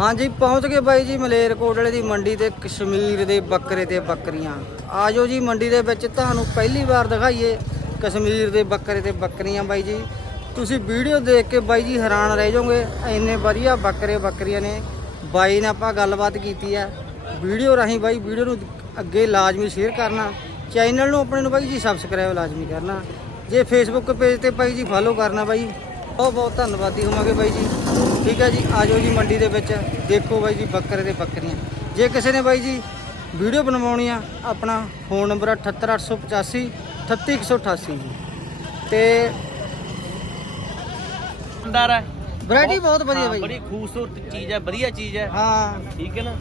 ਹਾਂਜੀ, ਪਹੁੰਚ ਗਏ ਬਾਈ ਜੀ ਮਲੇਰਕੋਟਲੇ ਦੀ ਮੰਡੀ ਤੇ ਕਸ਼ਮੀਰ ਦੇ ਬੱਕਰੇ ਤੇ ਬੱਕਰੀਆਂ। ਆਜੋ ਜੀ ਮੰਡੀ ਦੇ ਵਿੱਚ ਤੁਹਾਨੂੰ ਪਹਿਲੀ ਵਾਰ ਦਿਖਾਈਏ ਕਸ਼ਮੀਰ ਦੇ ਬੱਕਰੇ ਤੇ ਬੱਕਰੀਆਂ ਬਾਈ ਜੀ। ਤੁਸੀਂ ਵੀਡੀਓ ਦੇਖ ਕੇ ਬਾਈ ਜੀ ਹੈਰਾਨ ਰਹਿ ਜਾਓਗੇ, ਇੰਨੇ ਵਧੀਆ ਬੱਕਰੇ ਬੱਕਰੀਆਂ ਨੇ। ਬਾਈ ਨੇ ਆਪਾਂ ਗੱਲਬਾਤ ਕੀਤੀ ਹੈ। ਵੀਡੀਓ ਰਾਹੀਂ ਬਾਈ ਵੀਡੀਓ ਨੂੰ ਅੱਗੇ ਲਾਜ਼ਮੀ ਸ਼ੇਅਰ ਕਰਨਾ। ਚੈਨਲ ਨੂੰ ਆਪਣੇ ਨੂੰ ਬਾਈ ਜੀ ਸਬਸਕ੍ਰਾਈਬ ਲਾਜ਼ਮੀ ਕਰਨਾ। ਜੇ ਫੇਸਬੁੱਕ ਪੇਜ ਤੇ ਬਾਈ ਜੀ ਫਾਲੋ ਕਰਨਾ ਬਾਈ। ਬਹੁਤ ਬਹੁਤ ਧੰਨਵਾਦੀ ਹੋਵਾਂਗੇ ਬਾਈ ਜੀ। ਠੀਕ ਹੈ ਜੀ ਆਜੋ ਜੀ ਮੰਡੀ ਦੇ ਵਿੱਚ। ਦੇਖੋ ਬਾਈ ਜੀ ਬੱਕਰੇ ਤੇ ਬੱਕਰੀਆਂ। ਜੇ ਕਿਸੇ ਨੇ ਬਾਈ ਜੀ ਵੀਡੀਓ ਬਣਵਾਉਣੀ ਆ ਆਪਣਾ ਫੋਨ ਨੰਬਰ 78885 38188 ਜੀ। ਤੇ ਅੰਦਰ ਹੈ। ਵੈਰਾਈਟੀ ਬਹੁਤ ਵਧੀਆ ਬਾਈ। ਬੜੀ ਖੂਬਸੂਰਤ ਚੀਜ਼ ਹੈ ਵਧੀਆ ਚੀਜ਼ ਹੈ। ਹਾਂ। ਠੀਕ ਹੈ ਨਾ?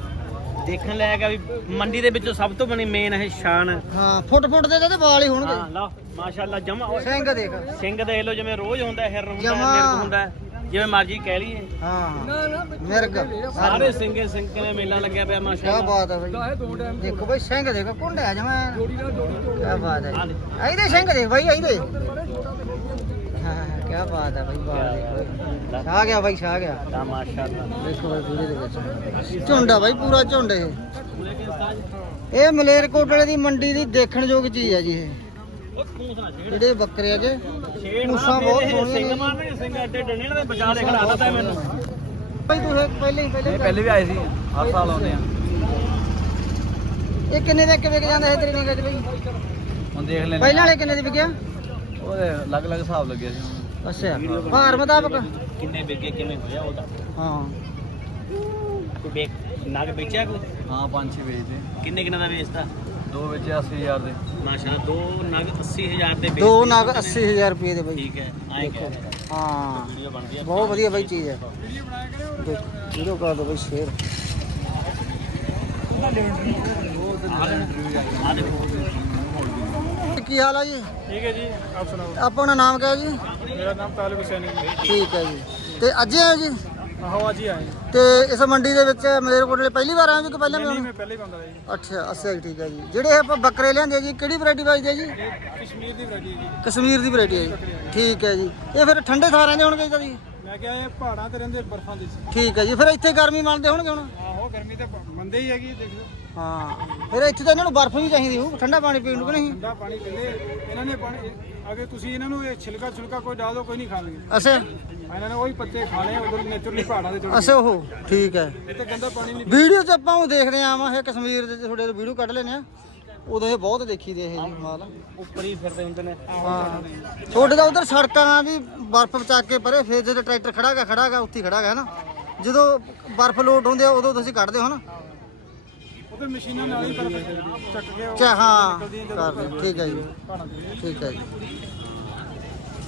ਦੇਖਣ ਲਾਇਕ ਆ ਵੀ ਮੰਡੀ ਦੇ ਵਿੱਚੋਂ ਸਭ ਤੋਂ ਬਣੀ ਮੇਨ ਹੈ ਸ਼ਾਨ। ਹਾਂ ਫੁੱਟ ਫੁੱਟ ਦੇ ਤਾਂ ਵਾਲ ਹੀ ਹਾਂ ਹੋਣਗੇ ਲਓ ਮਾਸ਼ਾਅੱਲਾ ਜਮਾ ਸਿੰਘ ਦੇਖ। ਸਿੰਘ ਦੇਖ ਲਓ ਜਿਵੇਂ ਰੋਜ਼ ਹੁੰਦਾ ਹੈ, ਹਿਰਨ ਹੁੰਦਾ ਹੈ, ਜਮਾਂ। ਮਿਰਗ ਹੁੰਦਾ ਹੈ, ਜਿਵੇਂ ਮਰਜ਼ੀ ਕਹਿ ਲਈਏ। ਹਾਂ ਮਿਰਗ ਸਾਰੇ ਸਿੰਘੇ ਸਿੰਘ ਨੇ ਮੇਲਾ ਲੱਗਿਆ ਪਿਆ ਕੀ ਮਾਸ਼ਾਅੱਲਾ। ਬਾਤ ਹੈ ਬਾਈ। ਦੇਖੋ ਬਾਈ ਸਿੰਘ ਦੇਖੋ ਕੁੰਡਿਆ ਜਮਾ। ਕੀ ਬਾਤ ਹੈ। ਇਹਦੇ ਸਿੰਘ ਦੇਖ ਬਾਈ ਇਹਦੇ ਹਾਂ ਕੀ ਬਾਤ ਹੈ ਬਾਈ ਬਾਤ ਦੇਖੋ ਛਾ ਗਿਆ ਬਾਈ ਛਾ ਗਿਆ। ਤਾਂ ਮਾਸ਼ਾਅੱਲਾ। ਦੇਖੋ ਬਾਈ ਪੂਰੇ ਦੇ ਵਿੱਚ ਝੁੰਡ ਬਾਈ ਪੂਰਾ ਝੁੰਡ ਇਹ। ਇਹ ਮਲੇਰਕੋਟਲੇ ਦੀ ਮੰਡੀ ਦੀ ਦੇਖਣ ਯੋਗ ਚੀਜ਼ ਹੈ ਜੀ ਇਹ। ਜਿਹੜੇ ਬੱਕਰੇ ਛੇੜ ਪੂਛਾਂ ਬਹੁਤ ਸੋਹਣੀਆਂ ਸਿੰਘ ਨੇ। ਸਿੰਘ ਅੱਡੇ ਡੰਡੇ ਨਾਲ ਬਚਾ ਦੇ ਖੜਾ ਦਿੱਤਾ ਮੈਨੂੰ। ਬਾਈ ਤੂੰ ਇਹ ਪਹਿਲੇ ਹੀ ਪਹਿਲੇ ਪਹਿਲੇ ਵੀ ਆਏ ਸੀ ਹਰ ਸਾਲ ਆਉਂਦੇ ਆ। ਇਹ ਕਿੰਨੇ ਦੇ ਕਿਵੇਂ ਜਾਂਦਾ ਹੈ ਤੇਰੀ ਨਿਗਾਹ 'ਚ ਬਾਈ? ਹੁਣ ਦੇਖ ਲੈਣੇ ਪਹਿਲਾਂ ਵਾਲੇ ਕਿੰਨੇ ਦੇ ਵਿਕਿਆ? ਉਹਦੇ ਅਲੱਗ-ਅਲੱਗ ਹਿਸਾਬ ਲੱਗਿਆ ਸੀ। ਅੱਛਾ ਭਾਰ ਮੁਤਾਬਕ? ਕਿੰਨੇ ਵਿਕੇ ਕਿਵੇਂ ਹੋਇਆ ਉਹਦਾ? ਹਾਂ। ਕੋਈ ਵੇਚ ਨਗ ਵੇਚਿਆ ਕੋਈ? ਹਾਂ ਪੰਜ ਛੇ ਵੇਚਦੇ। ਕਿੰਨੇ ਕਿੰਨਾ ਦਾ ਵੇਚਦਾ ਦੋ ਵੇਚੇ 80000 ਦੇ। ਮਾਸ਼ਾਅੱਲਾ ਦੋ ਨਗ 80000 ਦੇ ਵੇਚ ਦੋ ਨਗ 80000 ਰੁਪਏ ਦੇ ਬਾਈ। ਠੀਕ ਹੈ ਆਏ ਦੇਖੋ। ਹਾਂ। ਵੀਡੀਓ ਬਣਦੀ ਹੈ। ਬਹੁਤ ਵਧੀਆ ਬਾਈ ਚੀਜ਼ ਹੈ। ਵੀਡੀਓ ਕਰ ਦੋ ਬਾਈ ਸ਼ੇਅਰ। ਆ ਦੇਖੋ। ਕੀ ਹਾਲ ਆ ਜੀ? ਠੀਕ ਹੈ ਜੀ ਆਪ ਸੁਣਾਓ। ਆਪਣਾ ਨਾਮ ਕਿਆ ਜੀ? ਮੇਰਾ ਨਾਮ ਤਾਲਿਬ ਹੁਸੈਨ ਹੈ ਜੀ। ਠੀਕ ਹੈ ਜੀ। ਤੇ ਅੱਜ ਆਏ ਜੀ? ਆਹੋ ਅੱਜ ਹੀ ਆਏ ਤੇ ਇਸ ਮੰਡੀ ਦੇ ਵਿੱਚ ਮਲੇਰਕੋਟਲੇ ਪਹਿਲੀ ਵਾਰ ਆਏ ਕਿ ਪਹਿਲਾਂ ਵੀ ਨਹੀਂ ਆਏ ਮੈਂ ਪਹਿਲੇ ਹੀ ਬੰਦਾ ਜੀ। ਅੱਛਾ ਅੱਛਾ ਜੀ, ਠੀਕ ਹੈ ਜੀ। ਜਿਹੜੇ ਆਪਾਂ ਬੱਕਰੇ ਲਿਆਂਦੇ ਜੀ ਕਿਹੜੀ ਵੈਰਾਈਟੀ ਵਾਜਦੇ ਜੀ? ਇਹ ਕਸ਼ਮੀਰ ਦੀ ਵੈਰਾਈਟੀ ਹੈ ਜੀ। ਕਸ਼ਮੀਰ ਦੀ ਵੈਰਾਈਟੀ ਹੈ ਜੀ। ਠੀਕ ਹੈ ਜੀ। ਇਹ ਫਿਰ ਠੰਡੇ ਥਾਂ ਰਹਿੰਦੇ ਹੋਣਗੇ ਜੀ ਮੈਂ ਕਿਹਾ ਇਹ ਪਹਾੜਾਂ ਤੇ ਰਹਿੰਦੇ ਬਰਫਾਂ ਦੇ ਠੀਕ ਹੈ ਜੀ। ਫਿਰ ਇੱਥੇ ਗਰਮੀ ਮੰਨਦੇ ਹੋਣਗੇ ਹੁਣ? ਆਹੋ ਗਰਮੀ ਤਾਂ ਬ- ਮੰਦੇ ਹੀ ਹੈਗੀ ਦੇਖ ਲਓ। ਹਾਂ। ਫਿਰ ਇੱਥੇ ਤਾਂ ਇਹਨਾਂ ਨੂੰ ਬਰਫ਼ ਵੀ ਚਾਹੀਦੀ ਹੋਊ ਠੰਡਾ ਪਾਣੀ ਪੀਣ ਨੂੰ ਕਿ ਨਹੀਂ? ਠੰਡਾ ਪਾਣੀ ਪੀਂਦੇ ਇਹਨਾਂ ਨੇ ਪਾਣੀ ਅਗਰ ਤੁਸੀਂ ਇਹਨਾਂ ਨੂੰ ਇਹ ਛਿਲਕਾ ਛੁਲਕਾ ਕੋਈ ਡਾਲ ਦਿਓ ਕੋਈ ਨਹੀਂ ਖਾਣਗੇ। ਅੱਛਾ। ਇਹਨਾਂ ਨੇ ਉਹੀ ਪੱਤੇ ਖਾਣੇ ਉਧਰ ਨੇਚਰਲੀ ਪਹਾੜਾਂ ਦੇ ਚੜ੍ਹ ਅੱਛਾ ਉਹ ਠੀਕ ਹੈ। ਇੱਥੇ ਗੰਦਾ ਪਾਣੀ ਨਹੀਂ ਵੀਡੀਓ 'ਚ ਆਪਾਂ ਉਹ ਦੇਖਦੇ ਆਵਾਂ ਇਹ ਕਸ਼ਮੀਰ ਦੇ ਥੋੜੇ ਵੀਡੀਓ ਕੱਢ ਲੈਨੇ ਆ। ਉਦੋਂ ਇਹ ਬਹੁਤ ਦੇਖੀ ਦੇ ਇਹ ਜੀ ਮਾਲ। ਉੱਪਰ ਹੀ ਫਿਰਦੇ ਹੁੰਦੇ ਨੇ। ਹਾਂ। ਛੋਟੇ ਦਾ ਉਧਰ ਸੜਕਾਂ ਵੀ ਬਰਫ਼ ਚੱਕ ਕੇ ਪਰੇ ਫੇਰ ਜਦੋਂ ਟਰੈਕਟਰ ਖੜਾਗਾ ਖੜਾਗਾ ਉੱਥੇ ਹੀ ਖੜਾਗਾ ਨਾ ਜਦੋਂ ਬਰਫ਼ ਲੋਡ ਹੁੰਦੇ ਆ ਉਦੋਂ ਤੁਸੀਂ ਕੱਢਦੇ ਹੋ ਨਾ? ਮਸ਼ੀਨਾਂ ਨਾਲ ਹੀ ਬਰਫ ਚੱਕ ਕੇ ਉਹ ਚਾ ਹਾਂ ਨਿਕਲਦੀਆਂ ਜਦੋਂ ਕਰ ਲਓ, ਠੀਕ ਹੈ ਜੀ। ਦੇ ਠੀਕ ਹੈ ਜੀ।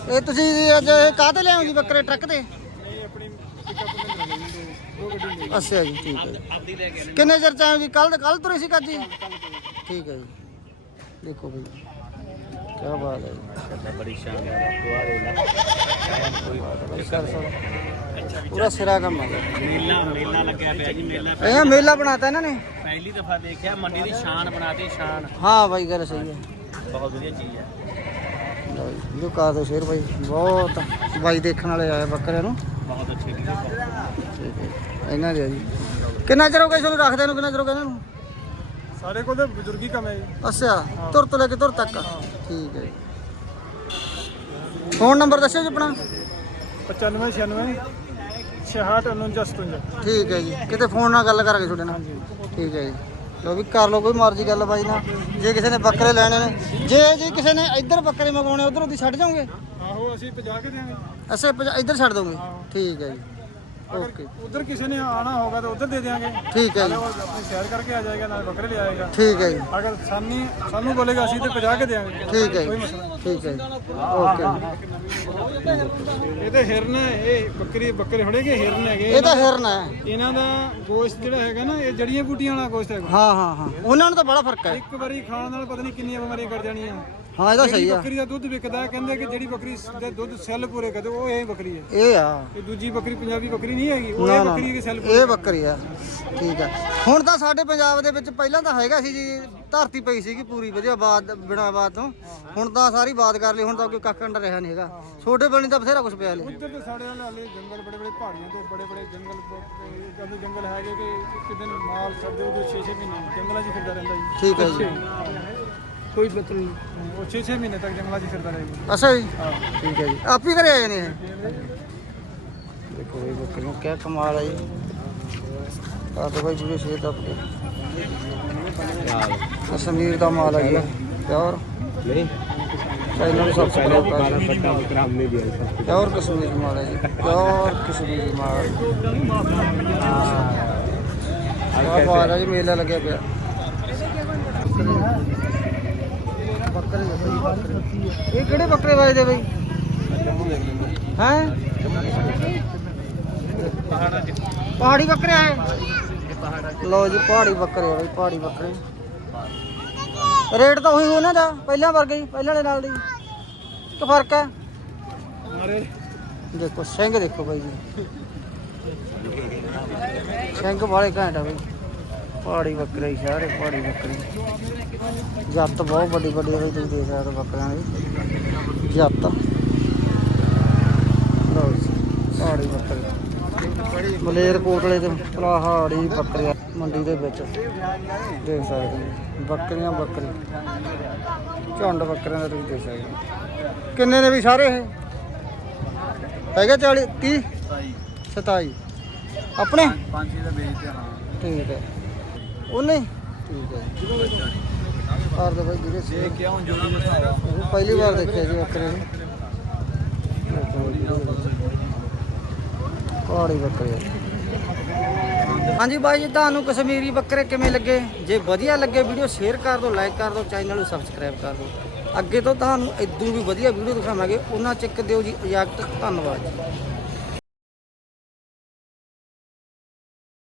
ਇਹ ਤੁਸੀਂ ਅੱਜ ਇਹ ਕਾਹਤੇ ਲਿਆਓ ਜੀ ਬੱਕਰੇ ਟਰੱਕ ਤੇ? ਨਹੀਂ ਆਪਣੀ ਪਿਕਅਪ ਮਹਿੰਦਰਾ ਲਈ ਦੋ ਦੋ ਗੱਡੀ ਲਈ ਅੱਛਾ ਜੀ ਠੀਕ ਹੈ ਕੇ ਕਿੰਨੇ ਚਿਰ ਚ ਆਏ ਜੀ? ਕੱਲ ਕੱਲ ਤੁਰੇ ਸੀ ਕੱਜ ਜੀ ਠੀਕ ਹੈ ਜੀ। ਦੇਖੋ ਬਈ ਕੀ ਬਾਤ ਹੈ ਜੀ। ਬੜੀ ਸ਼ਾਨਦਾਰ ਪੂਰਾ ਸਿਰਾ ਕੰਮ ਆ। ਮੇਲਾ ਮੇਲਾ ਲੱਗਿਆ ਪਿਆ ਜੀ ਮੇਲਾ ਇਹ ਮੇਲਾ ਬਣਾਤਾ ਇਹਨਾਂ ਨੇ? ਪਹਿਲੀ ਦਫਾ ਦੇਖਿਆ ਮੰਡੀ ਦੀ ਸ਼ਾਨ ਬਣਾਤੀ ਸ਼ਾਨ। ਹਾਂ ਬਾਈ ਗੱਲ ਸਹੀ ਹੈ। ਬਹੁਤ ਵਧੀਆ ਚੀਜ਼ ਹੈ। ਵੀਡੀਓ ਕਰ ਦੋ ਸ਼ੇਰ ਬਾਈ ਬਹੁਤ ਬਾਈ ਦੇਖਣ ਵਾਲੇ ਆਏ ਬੱਕਰਿਆਂ ਨੂੰ। ਬਹੁਤ ਅੱਛੀ ਵੀਡੀਓ ਠੀਕ ਹੈ ਇਹਨਾਂ ਦੇ ਆ ਜੀ। ਕਿੰਨਾ ਚਿਰ ਹੋ ਗਿਆ ਤੁਹਾਨੂੰ ਰੱਖਦੇ ਨੂੰ ਕਿੰਨਾ ਚਿਰ ਹੋ ਗਿਆ ਇਹਨਾਂ ਨੂੰ? ਸਾਰੇ ਕੋਲ ਤਾਂ ਬਜ਼ੁਰਗੀ ਕੰਮ ਹੈ ਜੀ। ਅੱਛਾ ਤੁਰ ਤੋਂ ਲੈ ਕੇ ਤੁਰ ਤੱਕ। ਠੀਕ ਹੈ ਜੀ। ਫੋਨ ਨੰਬਰ ਦੱਸਿਓ ਜੀ ਆਪਣਾ। 95 96 66 49 57 ਠੀਕ ਹੈ ਜੀ। ਕਿਤੇ ਫੋਨ ਨਾਲ ਗੱਲ ਕਰਾਂਗੇ ਤੁਹਾਡੇ ਨਾਲ। ਠੀਕ ਹੈ ਜੀ। ਲੋ ਵੀ ਕਰ ਲਓ ਕੋਈ ਮਰਜ਼ੀ ਗੱਲ ਬਾਈ ਨਾਲ। ਜੇ ਕਿਸੇ ਨੇ ਬੱਕਰੇ ਲੈਣੇ ਨੇ ਜੇ ਜੀ ਕਿਸੇ ਨੇ ਇੱਧਰ ਬੱਕਰੇ ਮੰਗਵਾਉਣੇ ਉਧਰ ਉਹਦੀ ਛੱਡ ਜਾਓਗੇ? ਆਹੋ ਅਸੀਂ ਪਜਾ ਕੇ ਦਿਆਂਗੇ ਅੱਛਾ ਇੱਧਰ ਛੱਡ ਦੋਗੇ? ਠੀਕ ਹੈ ਜੀ। ਓਕੇ ਉਧਰ ਕਿਸੇ ਨੇ ਆਣਾ ਹੋਗਾ ਤਾਂ ਉਧਰ ਦੇ ਦਿਆਂਗੇ। ਠੀਕ ਹੈ ਜੀ। ਉਹ ਆਪਣੀ ਸੈਰ ਕਰਕੇ ਆ ਜਾਏਗਾ ਨਾਲ ਬੱਕਰੇ ਲੈ ਆਏਗਾ। ਠੀਕ ਹੈ ਜੀ। ਅਗਰ ਸਾਨੂੰ ਸਾਨੂੰ ਬੋਲੇਗਾ ਅਸੀਂ ਤੇ ਪਜਾ ਕੇ ਦਿਆਂਗੇ। ਠੀਕ ਹੈ ਜੀ। ਠੀਕ ਹੈ ਜੀ। ਓਕੇ ਇਹ ਤੇ ਹਿਰਨ ਹੈ ਇਹ ਬੱਕਰੀ ਬੱਕਰੇ ਫੜੇਗੇ ਹਿਰਨ ਹੈਗੇ। ਇਹ ਤਾਂ ਹਿਰਨ ਹੈ। ਇਹਨਾਂ ਦਾ ਗੋਸ਼ਤ ਜਿਹੜਾ ਹੈਗਾ ਨਾ ਇਹ ਜੜੀਆਂ ਬੂਟੀਆਂ ਵਾਲਾ ਗੋਸ਼ਤ ਹੈਗਾ। ਹਾਂ ਹਾਂ ਹਾਂ। ਉਹਨਾਂ ਨੂੰ ਤਾਂ ਬੜਾ ਫ਼ਰਕ ਹੈ। ਇੱਕ ਵਾਰੀ ਖਾਣ ਨਾਲ ਪਤਾ ਨਹੀਂ ਕਿੰਨੀਆਂ ਬਿਮਾਰੀਆਂ ਕਰ ਜਾਣੀਆਂ। ਹਾਂ ਇਹਦਾ ਜਿਹੜੀ ਸਹੀ ਆ। ਬੱਕਰੀ ਦਾ ਦੁੱਧ ਵਿਕਦਾ ਹੈ, ਕਹਿੰਦੇ ਕਿ ਜਿਹੜੀ ਬੱਕਰੀ ਦੇ ਦੁੱਧ ਸੈੱਲ ਪੂਰੇ ਕਰਦੇ ਉਹ ਇਹ ਬੱਕਰੀ ਹੈ। ਇਹ ਆ। ਇਹ ਦੂਜੀ ਬੱਕਰੀ ਪੰਜਾਬੀ ਬੱਕਰੀ ਨਹੀਂ ਹੈਗੀ ਉਹ ਇਹ ਨਾ ਬੱਕਰੀ ਦੇ ਸੈੱਲ ਇਹ ਬੱਕਰੀ ਆ। ਠੀਕ ਆ। ਹੁਣ ਤਾਂ ਸਾਡੇ ਪੰਜਾਬ ਦੇ ਵਿੱਚ ਪਹਿਲਾਂ ਤਾਂ ਹੈਗਾ ਸੀ ਜੀ ਧਰਤੀ ਪਈ ਸੀਗੀ ਪੂਰੀ ਵਧੀਆ ਬਾਦ ਬਿਨਾ ਬਾਦ ਤੋਂ। ਹੁਣ ਤਾਂ ਸਾਰੀ ਬਾਦ ਕਰ ਲਈ ਹੁਣ ਤਾਂ ਕੋਈ ਕੱਖ ਅੰਡਰ ਰਿਹਾ ਨਹੀਂ ਹੈਗਾ। ਛੋਟੇ ਬਣੀ ਤਾਂ ਬਥੇਰਾ ਕੁਝ ਪਿਆ ਲੈ ਉੱਧਰ ਤੇ ਸਾਡੇ ਵਾਲੇ ਹਾਲੇ ਜੰਗਲ ਬੜੇ ਬੜੇ ਪਹਾੜੀਆਂ ਤੇ ਬੜੇ ਬੜੇ ਜੰਗਲ ਕਹਿੰਦੇ ਜੰਗਲ ਹੈਗੇ ਕਿ ਇੱਕ ਦਿਨ ਮਾਲ ਛੱਡਦੇ ਉਹ 6-6 ਮਹੀਨੇ ਜੰਗਲਾਂ 'ਚ ਹੀ ਫਿਰਦਾ ਰਹਿੰਦਾ ਜੀ। ਠੀਕ ਹੈ ਜੀ। ਕੋਈ ਮਤਲਬ ਨਹੀਂ। ਉਹ 6-6 ਮਹੀਨੇ ਤੱਕ ਜੰਗਲਾਂ 'ਚ ਹੀ ਫਿਰਦਾ ਰਹੇਗਾ ਅੱਛਾ ਜੀ। ਠੀਕ ਹੈ ਜੀ। ਆਪ ਹੀ ਘਰੇ ਆਏ ਨੇ? ਇਹ ਦੇਖੋ ਇਹ ਬੱਕਰੀਆਂ ਕਿਆ ਕਮਾਲ ਹੈ ਜੀ। ਆ ਤਾਂ ਭਾਈ ਸ਼ੇਅਰ ਕਰ ਦੇ ਕਸ਼ਮੀਰ ਦਾ ਮਾਲ ਹੈ ਜੀ ਪਿਓਰ। ਨਹੀਂ। ਚੈਨਲ ਨੂੰ ਸਬਸਕ੍ਰਾਈਬ ਕਰ ਦਿਓ ਵੱਡਾ ਵਿਕਰਾਮ ਨੇ ਦਿਆ ਸਭ ਪਿਓਰ ਕਸ਼ਮੀਰੀ ਮਾਲ ਹੈ ਜੀ ਪਿਓਰ ਕਸ਼ਮੀਰੀ ਮਾਲ। ਆ ਬਾਤ ਹੈ ਜੀ ਮੇਲਾ ਲੱਗਿਆ ਪਿਆ। ਬੱਕਰੇ ਇਹ ਕਿਹੜੇ ਬੱਕਰੇ ਵਾਜਦੇ ਬਈ? ਹੈ? ਪਹਾੜੀ ਬੱਕਰੇ ਆਏ। ਲੋ ਜੀ ਪਹਾੜੀ ਬੱਕਰੇ ਆ ਬਈ ਪਹਾੜੀ ਬੱਕਰੇ। ਰੇਟ ਤਾਂ ਉਹੀ ਉਹਨਾਂ ਦਾ ਪਹਿਲਾਂ ਵਰਗਾ ਹੀ ਪਹਿਲਾਂ ਵਾਲੇ ਨਾਲ ਦੀ। ਕੀ ਫ਼ਰਕ ਹੈ। ਦੇਖੋ ਸਿੰਘ ਦੇਖੋ ਬਾਈ ਜੀ। ਸਿੰਘ ਵਾਲੇ ਘੈਂਟ ਆ ਬਈ। ਪਹਾੜੀ ਬੱਕਰੇ ਸਾਰੇ ਪਹਾੜੀ ਬੱਕਰੇ ਜੱਤ ਬਹੁਤ ਵੱਡੀ ਵੱਡੀ ਬਈ ਤੁਸੀਂ ਦੇਖ ਸਕਦੇ ਹੋ ਬੱਕਰਿਆਂ ਦੀ। ਜੱਤ। ਪਹਾੜੀ ਬੱਕਰੇ। ਮਲੇਰ ਕੋਟਲੇ ਤੇ ਪਹਾੜੀ ਬੱਕਰੇ ਮੰਡੀ ਦੇ ਵਿੱਚ। ਦੇਖ ਸਕਦੇ ਹੋ ਬੱਕਰੀਆਂ ਬੱਕਰੀ। ਝੁੰਡ ਬੱਕਰਿਆਂ ਦਾ ਤੁਸੀਂ ਦੇਖ ਸਕਦੇ ਹੋ। ਕਿੰਨੇ ਨੇ ਵੀ ਸਾਰੇ ਇਹ? ਹੈਗੇ 40 30 27 ਆਪਣੇ? ਪੰਜ ਛੇ ਦਾ ਵੇਚਦੇ ਹਾਂ। ਠੀਕ ਹੈ। ਉਹਨੇ? ਠੀਕ ਹੈ ਆਰ ਦੇ ਭਾਈ ਜਿਹੜੇ ਸੀ। ਇਹ ਕਿਹਾ ਹੁਣ ਜੋੜੀ ਦੇ। ਹਿਸਾਬ ਨਾਲ ਉਹ ਪਹਿਲੀ ਵਾਰ ਦੇਖਿਆ ਜੀ ਬੱਕਰੇ ਨੂੰ। ਪਹਾੜੀ ਬੱਕਰੇ। ਹਾਂਜੀ ਬਾਈ ਜੀ ਤੁਹਾਨੂੰ ਕਸ਼ਮੀਰੀ ਬੱਕਰੇ ਕਿਵੇਂ ਲੱਗੇ? ਜੇ ਵਧੀਆ ਲੱਗੇ ਵੀਡੀਓ ਸ਼ੇਅਰ ਕਰ ਦਿਓ ਲਾਈਕ ਕਰ ਦਿਓ ਚੈਨਲ ਨੂੰ ਸਬਸਕ੍ਰਾਈਬ ਕਰ ਦਿਓ। ਅੱਗੇ ਤੋਂ ਤੁਹਾਨੂੰ ਇਦੋਂ ਵੀ ਵਧੀਆ ਵੀਡੀਓ ਦਿਖਾਵਾਂਗੇ। ਉਹਨਾਂ ਚ ਇੱਕ ਦਿਓ ਜੀ ਇਜਾਜ਼ਤ ਧੰਨਵਾਦ ਜੀ।